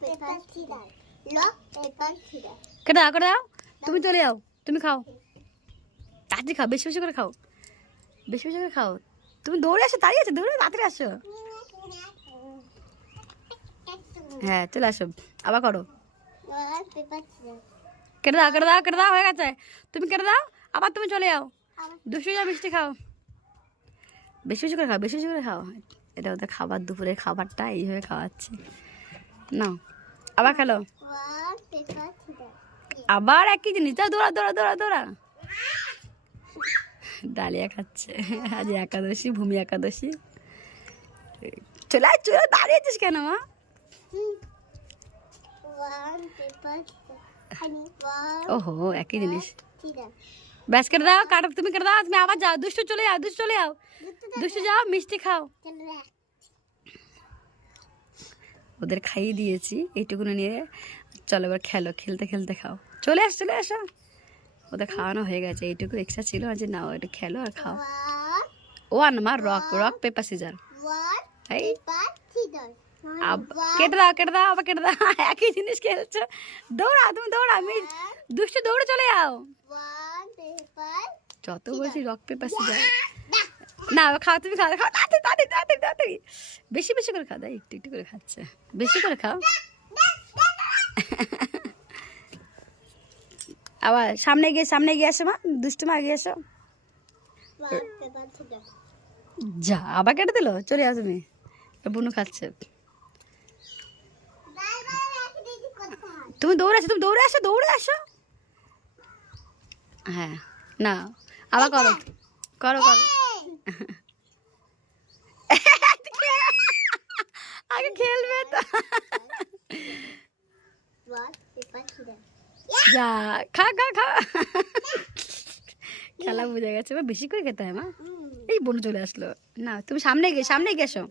কেটে দাও কেটে দাও, তুমি চলে যাও, তুমি খাও, তাড়াতাড়ি খাও, বেশি বেশি করে খাও, বেশি বেশি করে খাও। তুমি দৌড়ে আসো, দাঁড়িয়ে আছো, দৌড়ে তাড়াতাড়ি আসো। হ্যাঁ চলে আসো, আবার করো। কেটে দাও কেটে দাও কেটে দাও, হয়ে গেছে, তুমি কেটে দাও, আবার তুমি চলে যাও, দুশো যাও, মিষ্টি খাও, বেশি বেশি করে খাও, বেশি বেশি করে খাও। এটা ওদের খাবার, দুপুরের খাবারটা এইভাবে খাওয়াচ্ছে। নাও আবার খেলো, আবার একই জিনিস, যাও দৌড়া দৌড়া দৌড়া দৌড়া। ডালিয়া খাচ্ছে, আজ একাদশী, ভূমি একাদশী। চলে আয়, চলে দাঁড়িয়েছিস কেন মা? ওহো একই জিনিস, ব্যাস কেটে দাও, কাটো, তুমি কেটে দাও, তুমি আবার যাও, দুষ্টু চলে যাও, দুষ্টু চলে যাও, দুষ্টু যাও, মিষ্টি খাও। ওদের খাইয়ে দিয়েছি এইটুকুনি নিয়ে, চলো এবার খেলো, খেলতে খেলতে খাও, চলে আস চলে আসো, ওদের খাওয়ানো হয়ে গেছে, এইটুকু এক্সট্রা ছিল, যে নাও এটা খেলো আর খাও। ওয়ান মা, রক রক পেপার সিজার, এই কেটে দাও কেটে দাও, আবার কেটে দাও, একই জিনিস খেলছো, দৌড়া তুমি দৌড়া, আমি দুষ্টু দৌড়ে চলে যাও, যত বলছি রক পেপার সিজার। না খাও, তুমি খাও, খাও তাড়াতাড়ি তাড়াতাড়ি তাড়াতাড়ি তাড়াতাড়ি, বেশি বেশি করে খাও, দাও একটু একটু করে খাচ্ছে, বেশি করে খাও। আবার সামনে গিয়ে আসো মা, দুষ্টু মা এগিয়ে এসো, যা আবার কেটে দিল, চলে যাও তুমি, বুনু খাচ্ছে, তুমি দৌড়ে আসো, তুমি দৌড়ে আসো, দৌড়ে আসো। হ্যাঁ না আবার করো করো করো, আগে খেলবে তো, যা খা খা খা, খেলা বুঝে গেছে, এবার বেশি করে খেতে হয় মা। এই বোন চলে আসলো, না তুমি সামনে গিয়ে এসো,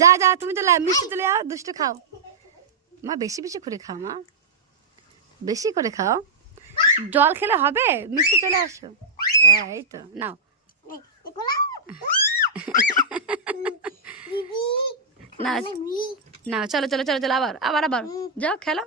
যা যা তুমি চলে মিষ্টি চলে যাও, দুষ্টু খাও মা, বেশি বেশি করে খাও মা, বেশি করে খাও, জল খেলে হবে, মিষ্টি চলে আসো, হ্যাঁ এই তো নাও। না না চলো চলো চলো চলো, আবার আবার আবার যাও খেলো।